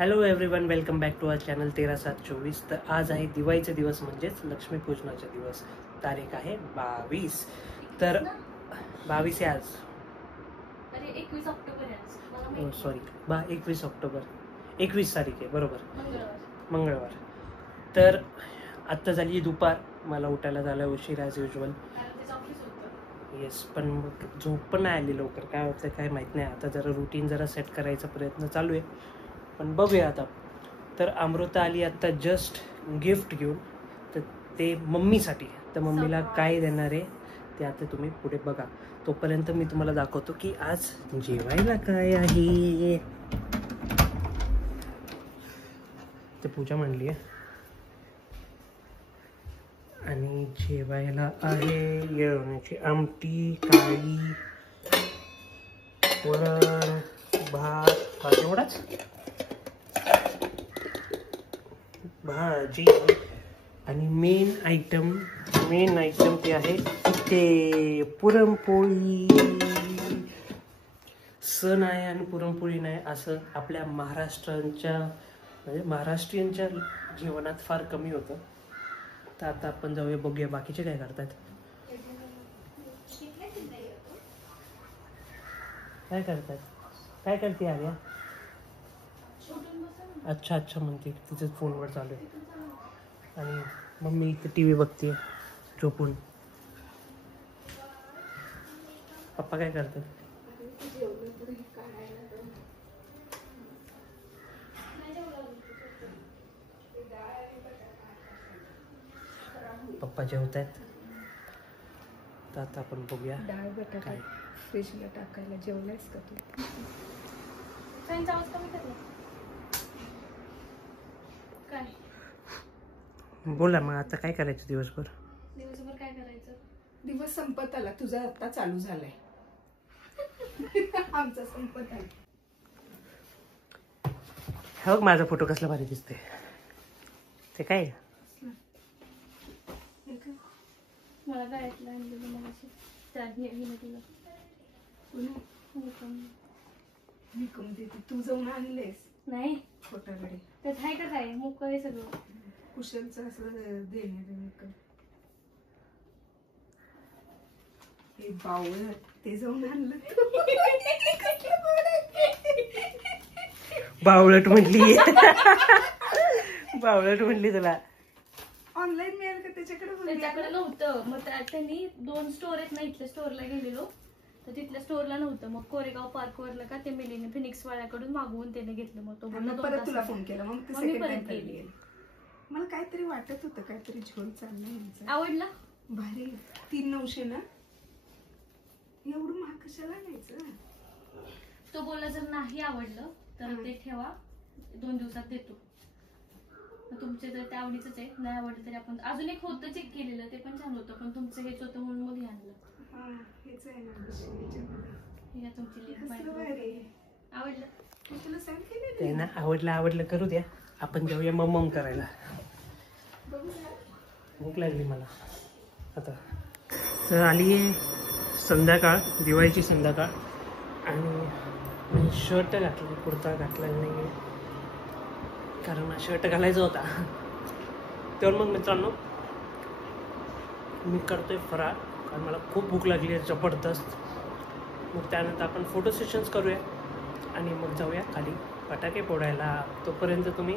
Hello everyone, welcome back to our channel 13/7/24। तर आज आहे दिवाळीचा दिवस, म्हणजेच लक्ष्मीपूजनाचा दिवस। तारीख आहे 22। तर 22 आहे आज। अरे 21 ऑक्टोबर आहे आज। सॉरी 21 ऑक्टोबर, 21 तारीख आहे, बरोबर, मंगळवार। तर आत्ता झाली दुपार, मला उठायला झालं उशीर ॲज युजल। येस, पण मग झोप पण नाही आली लवकर। काय होतं काय माहीत नाही। आता जरा रुटीन जरा सेट करायचा प्रयत्न चालू आहे, पण बघूया आता। तर अमृता आली आत्ता जस्ट गिफ्ट घेऊन, तर ते मम्मीसाठी। तर मम्मीला काय देणार आहे ते आता तुम्ही पुढे बघा। तोपर्यंत मी तुम्हाला दाखवतो की आज जेवायला काय आहे। ते पूजा म्हणली आहे, आणि जेवायला आहे येळवण्याची आमटी, काळी, वरण, भात, एवढाच, भाजी, आणि मेन आयटम ते आहे ते पुरणपोळी। सण आहे आणि पुरणपोळी नाही असं आपल्या महाराष्ट्रीयनच्या जीवनात फार कमी होतं। तर आता आपण जाऊया, बघूया बाकीचे काय करतात। काय करते आर्या? अच्छा म्हणते, तिच्याच फोनवर चालू आहे। आणि मम्मी इथे टी व्ही बघते झोपून। पप्पा काय करतात? पप्पा जेवत आहेत। तर आता आपण बघूया डाळ बटाटा फ्रीजला टाकायला जेवलायस का तू? फॅनचा आवाज कमी कर ना। काय बोला मग, आता काय करायचं दिवसभर काय करायचं? दिवस संपत आला, तुझा आता चालू झालाय। आमचा संपत आला। हा बघ माझा फोटो कसला भारी दिसते। ते काय मला काय ऐकलं आणलेलं मगाशी तुला मी कमी देते, तू जाऊन आणलेस? नाही, खोटाकडे त्यात आहे का काय? मुक आहे सगळं कुशलचं असं देण्यात हे बावळ ते जाऊन आणलं। बावळट म्हणली बावळट म्हणली तुला। ऑनलाईन मिळेल का त्याच्याकडे नव्हतं। मग त्यांनी 2 स्टोर आहेत ना, इथल्या स्टोअरला गेलेलो तर तिथल्या स्टोअरला नव्हतं। मग कोरेगाव पार्कवरला का ते मिलीने फिनिक्स वाल्याकडून मागवून त्याने घेतलं। मग तो परत तुला फोन केला, मग ते सेकंड टाइम गेली। मला काहीतरी वाटत होतं, काहीतरी झोल चाललंय। आवडला? भारी। 3,900 ना? एवढं महाग कशाला घ्यायचं? तो बोलला जर नाही आवडलं तर ते ठेवा, 2 दिवसात देतो। तुमचे जर त्या आवडीच आहे, नाही आवडलं तरी आपण अजून एक होतं चेक केलेलं, ते पण छान होतं, पण तुमचं हेच होतं म्हणून मग हे आणलं। हेच आहे ना, तुमची आवडलं? तुला सेंड केलेलं ते ना, आवडलं करू द्या। आपण जाऊया मम्मम करायला। भूक लागली मला आता। तर आली आहे संध्याकाळ, दिवाळीची संध्याकाळ, आणि शर्ट घातला, कुर्ता घातला नाही कारण शर्ट घालायचा होता। तर मग मित्रांनो, मी करतोय फराळ कारण मला खूप भूक लागली आहे जबरदस्त। मग त्यानंतर आपण फोटो सेशन्स करूया आणि मग जाऊया खाली फटाके फोडायला। तोपर्यंत तुम्ही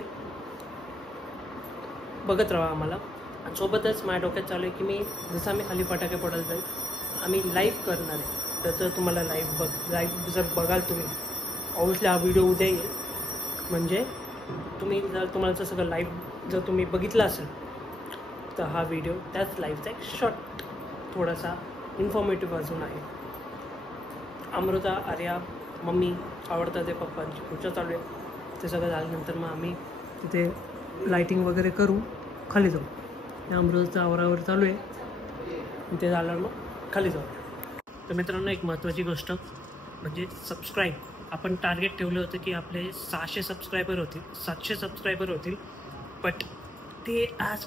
बघत राहा आम्हाला। आणि सोबतच माझ्या डोक्यात चालू आहे की मी जसं आम्ही खाली फटाके फोडायला जाईल, आम्ही लाईव्ह करणार आहे। तर जर तुम्हाला लाईव्ह जर बघाल तुम्ही, ऑब्वियसली हा व्हिडिओ उद्या येईल, म्हणजे तुम्हाला सगळं लाईव्ह जर तुम्ही बघितलं असेल तर हा व्हिडिओ त्याच लाईव्हचा एक शॉर्ट थोडासा इन्फॉर्मेटिव्ह अजून आहे। अमृता, आर्या, मम्मी आवडतात ते, पप्पांची पूजा चालू आहे। ते सगळं झाल्यानंतर मग आम्ही तिथे लाईटिंग वगैरे करू, खाली जाऊ। अमृताचं आवरावर चालू आहे, ते झाल्यावर मग खाली जाऊ। तर मित्रांनो, एक महत्त्वाची गोष्ट म्हणजे सबस्क्राईब। आपण टार्गेट ठेवलं होतं की आपले 700 सबस्क्रायबर होतील, बट ते आज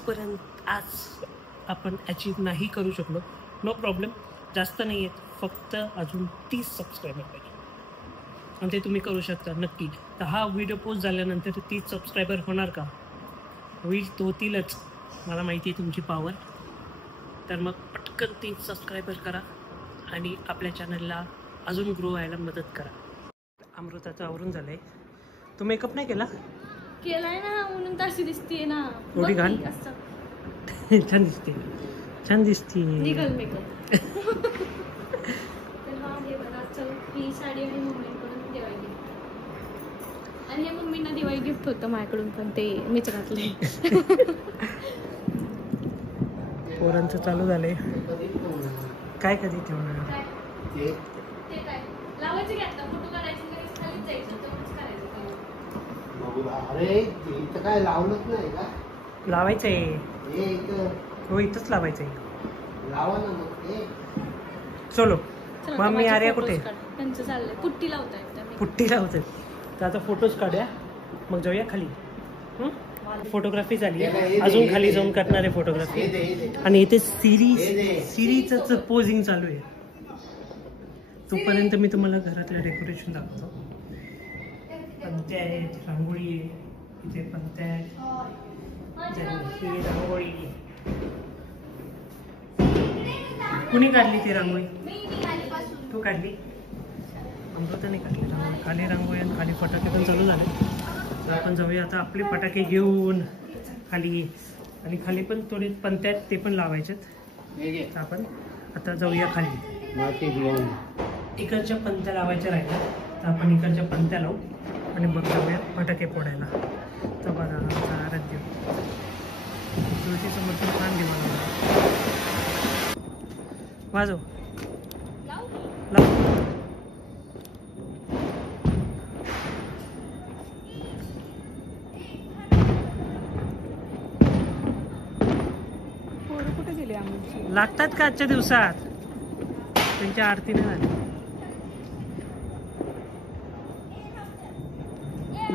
आपण अचीव नाही करू शकलो। नो प्रॉब्लेम, जास्त नाही आहेत, फक्त अजून 30 सबस्क्रायबर पाहिजे। आणि ते तुम्ही करू शकता नक्की. तर हा व्हिडिओ पोस्ट झाल्यानंतर 30 सबस्क्रायबर होणार का? होतीलच, मला माहिती आहे तुमची पॉवर. तर मग पटकन 30 सबस्क्रायबर करा आणि आपल्या चॅनलला अजून ग्रो व्हायला मदत करा. अमृताचं आवरून झालं आहे. तू मेकअप नाही केला? केलाय ना, म्हणून तशी दिसते ना. एवढी घाण? छान दिसते, छान दिसते. निघल मेकअप. तर हा हे बघा, चल ही साडी आणि मम्मीकडून दिवाळी गिफ्ट. आणि हे मम्मींना दिवाळी गिफ्ट होतं माझ्याकडून, पण ते मीच घातले. पोरांचं चालू झालंय. काय कधी ठेवणार? ते काय लावायचं की आता फोटो काढायचे तरी खालीच जायचं, तेवढंच करायचं. अरे इथं काय लावलंच नाही का? लावायचंय. हे इथं हो, इथंच लावायचंय. लावा ना मग ते. चलो चला, मम्मी माझे आर्या photos कुठे? काढ. त्यांचं चाललंय पुट्टी लावतायत त्या. पुट्टी लावते. तर आता फोटोज काढूया, मग जाऊया खाली. फोटोग्राफी झाली, अजून खाली जाऊन करणार आहे फोटोग्राफी. आणि इथे सिरीचं पोजिंग चालू आहे. तोपर्यंत मी तुम्हाला घरातलं डेकोरेशन दाखवतो. पंत्या आहेत, रांगोळी आहे, इथे पंत्या आहेत, ही रांगोळी. कुणी काढली ती रांगोळी? तू काढली? अमृताने काढली रांगोळी. खाली रांगोळी आणि खाली फटाके पण चालू झाले. तर आपण जाऊया आता आपले फटाके घेऊन खाली. आणि खाली पण थोडे पंत्या आहेत, ते पण लावायचेत. तर आपण आता जाऊया खाली. इकडच्या पंत्या लावायच्या राहिल्या, तर आपण इकडच्या पंत्या लावू आणि मग जाऊया फटाके फोडायला. तर बघा आमचा आराध्य तुळशी समोर छान दिवा वाजव लाव. कुठे गेले आमची? लागतात का आजच्या दिवसात? त्यांच्या आरतीने झाली.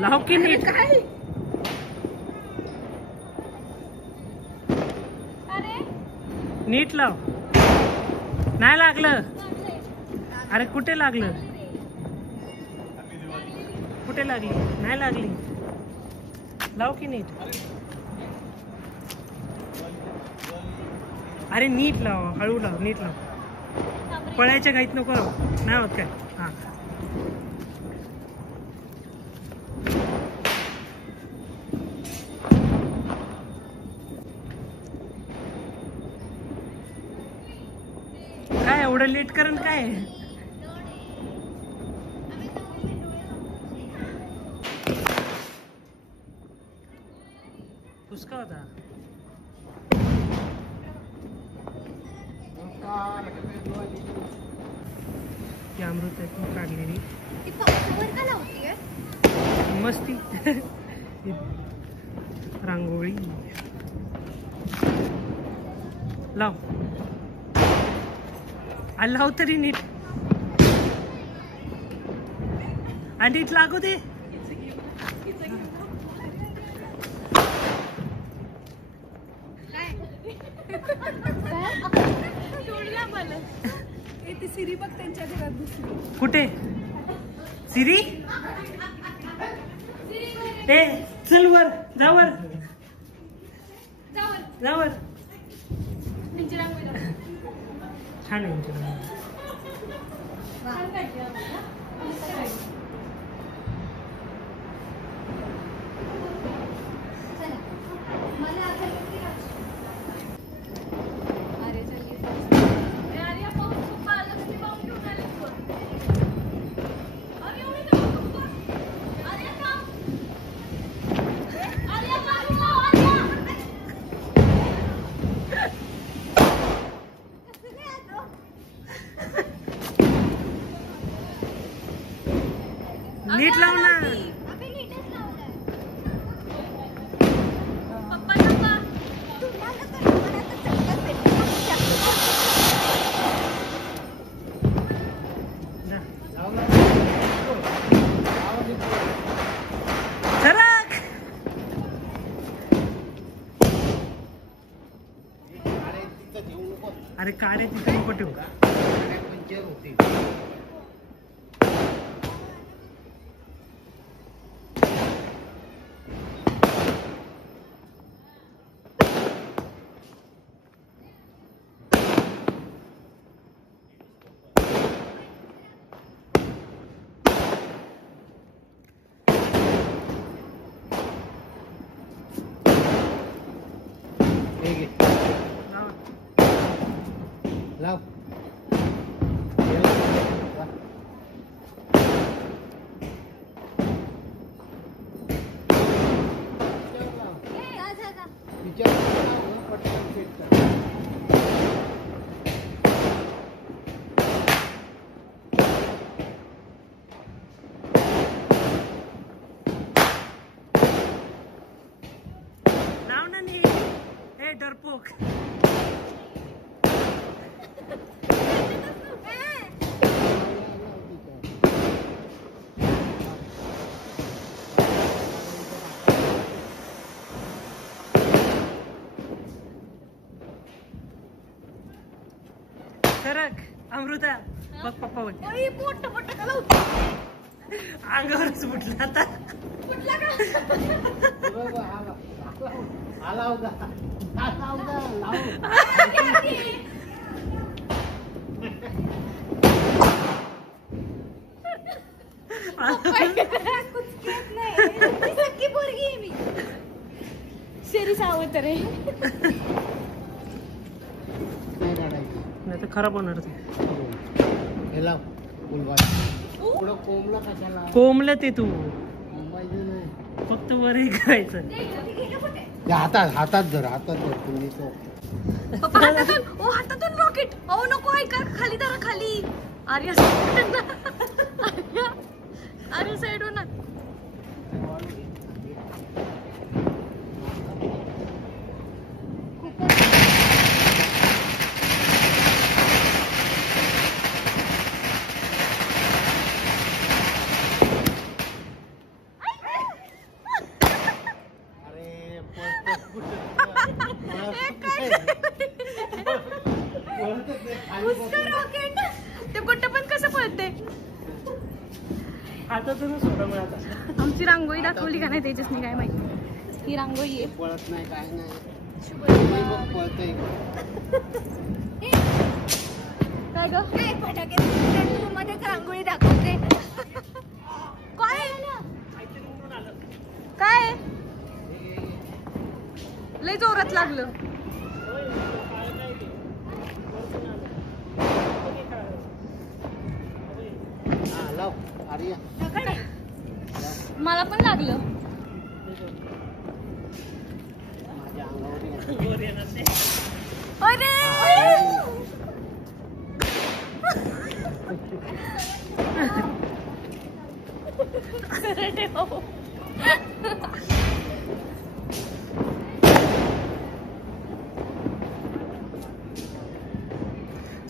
लाव की नीट. नीट लाव. नाही लागलं. अरे कुठे लागलं? कुठे लागली? नाही लागली. लाव की नीट. अरे नीट लाव, हळू लाव, नीट लाव. पळायच्या घाईत नको लाव. नाही होत काय? हा काय एवढं लेट करण काय? पुसका होता. ती अमृताची काढलेली मस्ती रांगोळी. लाव. लाव तरी नीट. आणि नीट लागू दे. ती सिरी बघ त्यांच्या घरात दिसली. कुठे सिरी? ए चल वर जा, वर जा वर. छान आहे. नीट लाव ना. सरक. अरे कारे तिथे नको ठेवू. विचार पटकन सेट कर. नाव ना नाही हे डरपोक. सरक अमृता बघ पप्पा बघ अंगावरच फुटला आता. आला होता शेरी सावत रे. नाही तर खराब होणार ते. हे लाव पुढं कोंबला कशाला कोंबलं ते तू मुंबईचं नाही फक्त वर हे करायचं. ते हातात धर तुम्ही तो हातातून रॉकेट. अहो नको ऐका खाली धरा खाली. आर्या आर्या साईड हो ना. ते कुठं पण कसं पळते. हातातूनच होता मग आता. आमची रांगोळी दाखवली का नाही त्याच्याच काय माहिती. ही रांगोळी आहे. पळत नाही काय नाही पळतय. काय ग फटाके मध्येच रांगोळी दाखवते. काय लय जोरात लागलं. लाव आर्या मला पण लागलं. माझ्या अंगावर अरे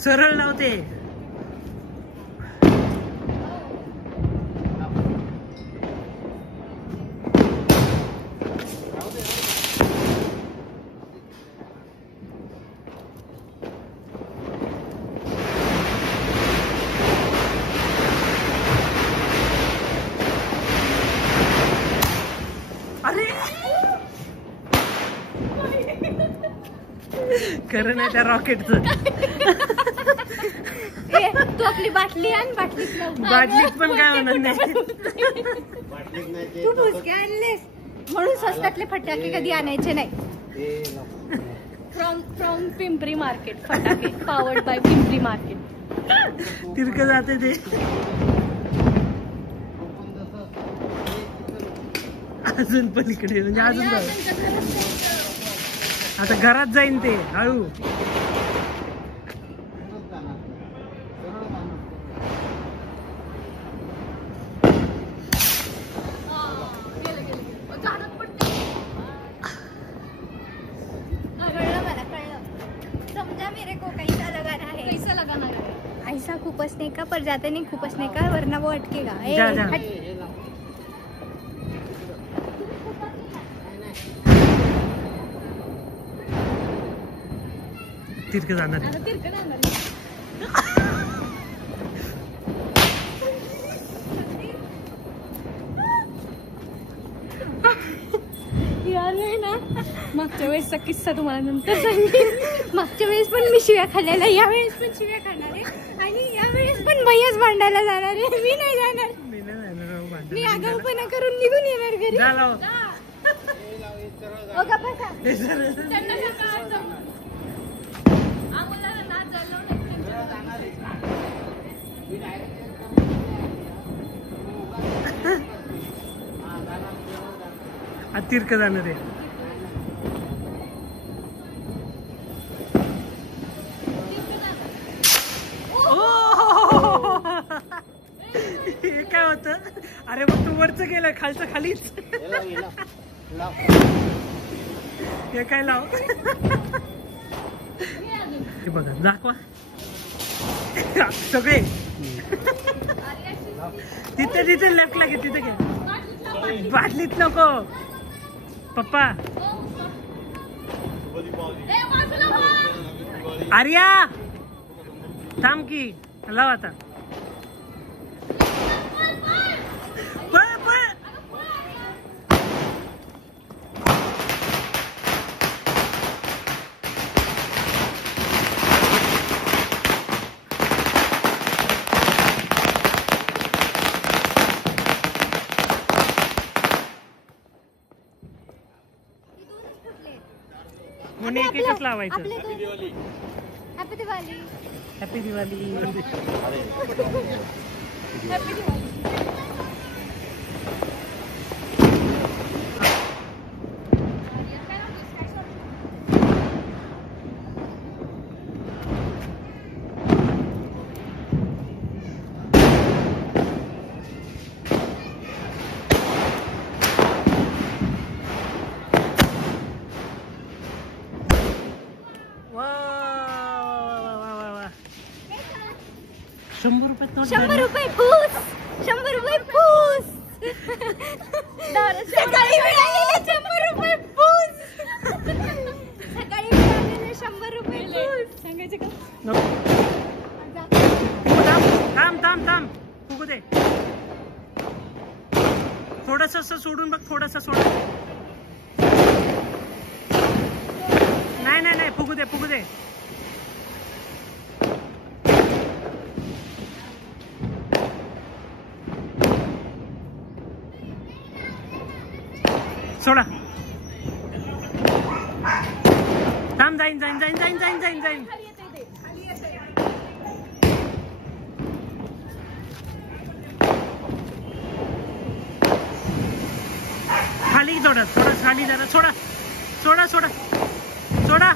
सरळ लावते. अरे खरं नाही त्या रॉकेटचं. तू आपली बाटली आण. बाटलीत पण काय होणार नाही. तू भुसके आणलेस म्हणून स्वस्तातले फटाके कधी आणायचे नाही. फ्रॉम पिंपरी मार्केट फटाके पावर्ड बाय पिंपरी मार्केट. तिरकं जाते ते. अजून पलीकडे म्हणजे अजून जाऊ. आता घरात जाईन ते हळू. ऐसा खुपसने का पर जाते नहीं खुपसने का वरना वो अटकेगा. जा जा. तिरकं जाणार. यार आहे ना मागच्या वेळेसचा किस्सा तुम्हाला नंतर सांगेन. मागच्या वेळेस पण मी शिव्या खाल्लेल्या. यावेळेस पण शिव्या खाणार आहे आणि यावेळेस पण भैयाच भांडायला जाणार आहे. मी नाही जाणार. मी आगाऊपणा करून निघून येणार घरी. तिरकं जाणार आहे. गेलं खालचं खालीच. हे काय लाव हे बघा दाखवा सगळे तिथे तिथे लेफ्टला घे तिथे घे. बाटलीत नको पप्पा. आर्या थांब की लाव आता. म्हणून एक एकच लावायचं. Happy Diwali. Happy Diwali. Happy Diwali. ₹100 पूस. ₹100 पूस. सकाळी मिळालेले ₹100 पूस. सकाळी मिळालेले ₹100 पूस. सांगायचे का? थांब थांब थांब फुगू दे. थोडस सोडून बघ. थोडस सोड. नाही नाही नाही फुगू दे फुगू दे. सोडा. थांब जाईन जाईन जाईन जाईन जाईन जाईन जाईन. खाली सोडा. थोडं खाली जरा सोडा. सोडा सोडा सोडा.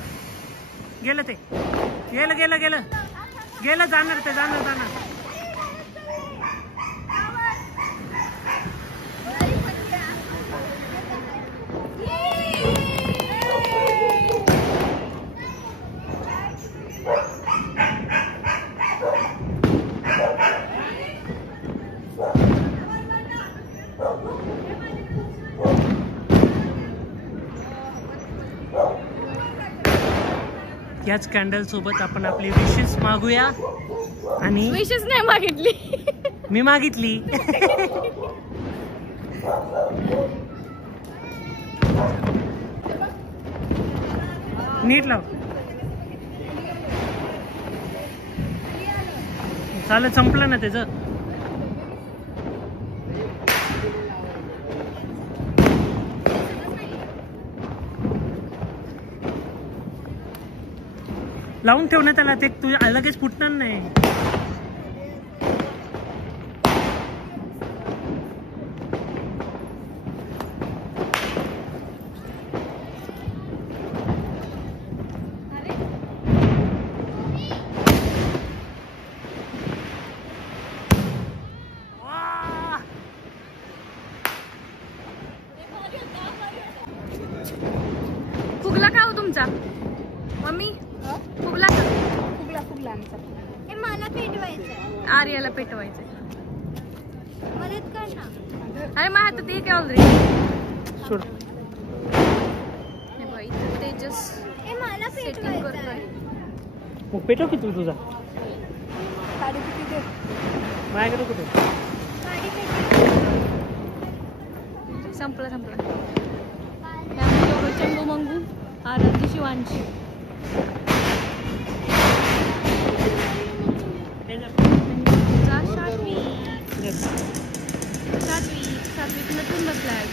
गेलं ते. गेलं गेलं गेलं गेलं. जाणार ते जाणार जाणार. याच कॅन्डल सोबत आपण आपली विशेस मागूया. आणि विशेष नाही मागितली मी मागितली. नीट लाव. चालेल संपलं ना त्याचं. लावून ठेव ना त्याला. ते तुझ्या लगेच फुटणार नाही. फुगला का हो तुमचा मम्मी? फुगला का? फुगला आमचा. हे मला पेटवायचं. आर्याला पेटवायचं. मदत कर ना. अरे माझ्या हातात एक आहे ऑलरेडी. सोड. हे बाई तेजस हे मला पेटवायचं. मग पेटव की तू तुझा. साडी किती दे? माझ्याकडे कुठे. संपला संपला. त्यामुळे चंगू मंगू आरती शिवांची. सात्विक नटून बसलाय.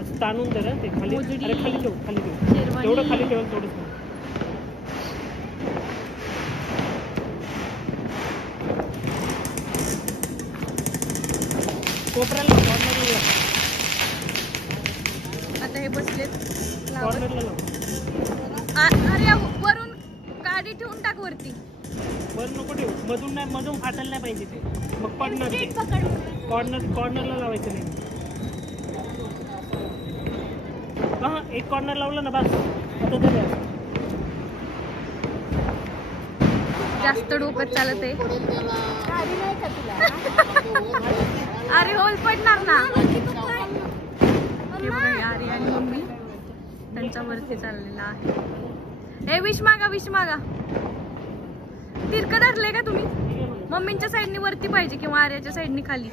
असं ताणून जरा ते खाली. मोजडी. अरे खाली ठेव खाली ठेव. शेरवानी. तेवढं खाली ठेव तेवढंच. कोपऱ्याला कॉर्नरला. आता हे बसलेत कॉर्नरला लाव. अरे वरून गाडी ठेवून टाक वरती. वर नको ठेव. मधून नाही. मधून फाटायला नाही पाहिजे ते. मग पडणार ते. कॉर्नरला लावायचं नाही. एक कॉर्नर लावलं ना बस आता झालं. जास्त डोकं चालत आहे. गाडी नाही का तुला? अरे होल पडणार ना. हे बघा आर्य आणि मम्मी त्यांच्या वरती चाललेला आहे. ए विश मागा विश मागा. तिरकं धरलंय का तुम्ही? मम्मींच्या साईडनी वरती पाहिजे किंवा आर्याच्या साईडनी खाली.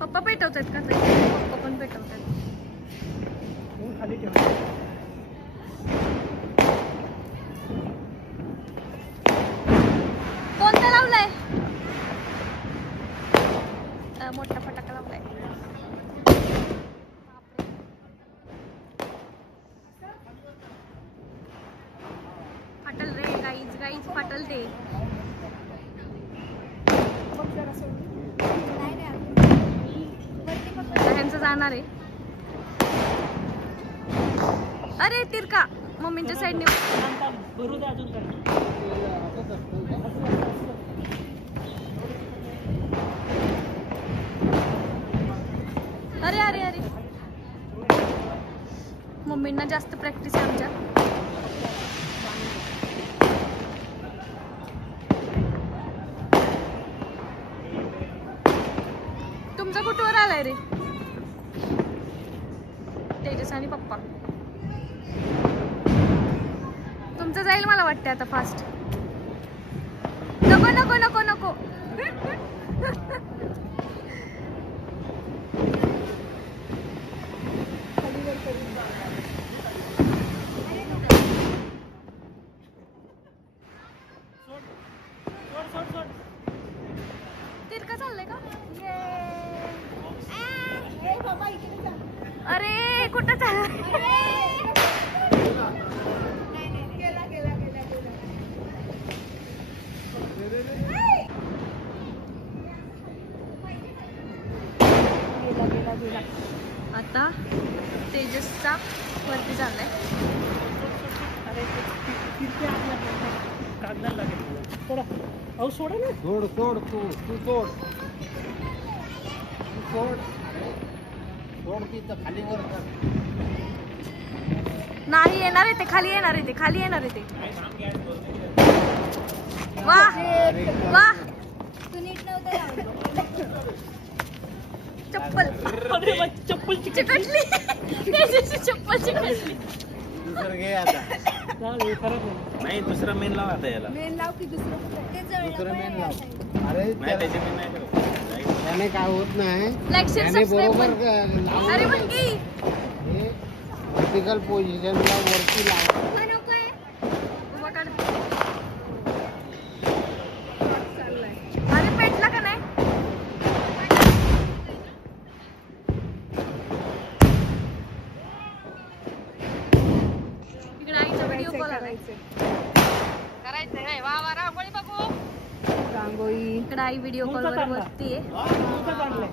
पप्पा पेटवतात का? पप्पा पण पेटवतात. खाली ठेव. कोणता लावलाय? मोठा फटाका लावलाय. फाटल रे गाईज गाईज फाटल ते. ह्यांचं जाणार आहे. अरे तिरका मम्मींच्या साईडने. भरू दे अजून काय. अरे अरे अरे मम्मींना जास्त प्रॅक्टिस आहे आमच्या. तुमचा कुठवर आलाय रे? तेजस आणि पप्पा. तुमचं जाईल मला वाटतं आता फास्ट. नको नको नको नको. तिरका चाललंय का? अरे कुठं चाललंय? आता तेजसचा वरती चाललाय. कागदाला लागेल थोडा. अहो सोडा ना. सोड सोड तू सोड सोड सोड की तर खाली वर कर. नाही येणार आहे ते. खाली येणार आहे ते. खाली येणार आहे ते. वाह वाह. चप्पल. अरे वा, चप्पल चिकटली. चप्पल चिकटली. दुसरं घे आता. चालेल, खराब नाही. नाही दुसरा मेन लाव आता याला. मेन लाव की दुसरं मेन लाव. अरे नाही त्याचे मेन नाही ठेवत. त्याने काय होत नाही. लाईक शेअर त्याने सबस्क्राईब बरोबर पण. अरे पण की वर्टिकल पोझिशनला वरती लाव. उभा काढ. अरे पेटला का नाही? इकडे आईचा व्हिडिओ कॉल आलाय. करायचंय काय? वा वा रांगोळी बघू. रांगोळी. इकडे आई व्हिडिओ कॉल वर बसतीये. तुमचं चांगलं आहे.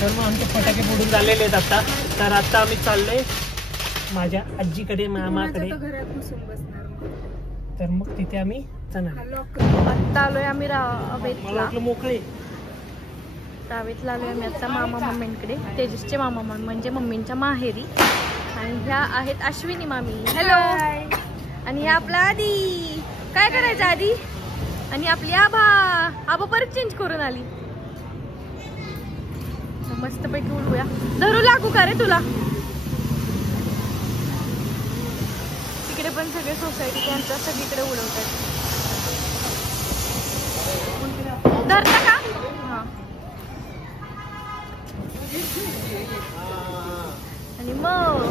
तर मग आमचे फटाके फोडून झालेले आहेत आता. तर आता आम्ही चाललोय माझ्या आजीकडे मामाकडे. घरात घुसून बसणार मग. तर मग तिथे आम्ही जाणार. हा लॉक आत्ता आलोय आम्ही मला रावेतला. वाटलं मोकळे. रावेतला आलोय आम्ही आता मामा मम्मींकडे. तेजसचे मामा म्हणजे मम्मींच्या माहेरी. आणि ह्या आहेत अश्विनी मामी. हॅलो. आणि ह्या आपला आधी. काय करायचं आधी? आणि आपली आबा परत चेंज करून आली. मस्त पैकी उडवूया. धरू लागू का रे तुला? तिकडे पण सगळे सोसायटी त्यांच्या सगळीकडे उडवतात. धरता का? हा. आणि मग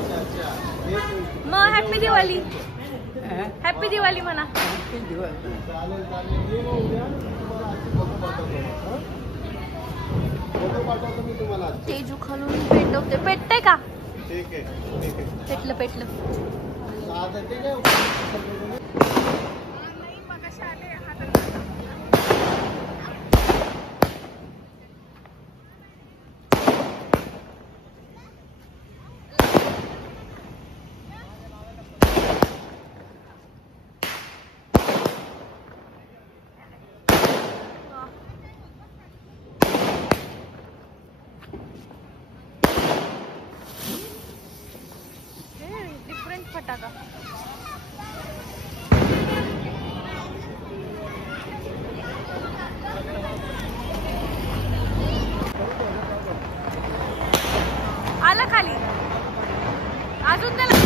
हॅपी दिवाळी. हॅपी दिवाळी म्हणा. तेजू खालून पेटवते. पेटतंय का? पेटलं पेटलं. टाका. आला खाली अजून त्याला.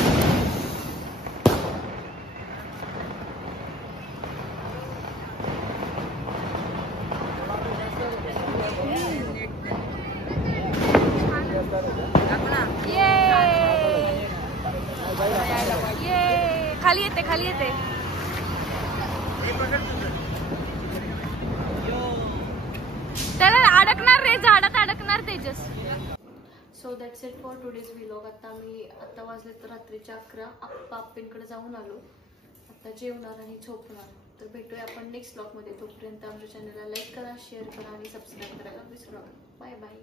ये खाली येते खाली येते. त्याला अडकणार रे झाडात अडकणार Tejas. So that's it for today's vlog. आता वाजले तर रात्रीचे 11. आप्पांकडे जाऊन आलो. आता जेवणार आणि झोपणार. तर भेटूया आपण नेक्स्ट व्लॉगमध्ये. तोपर्यंत आमच्या चॅनलला लाईक करा, शेअर करा आणि सबस्क्राईब करायला विसरू नका. Bye bye.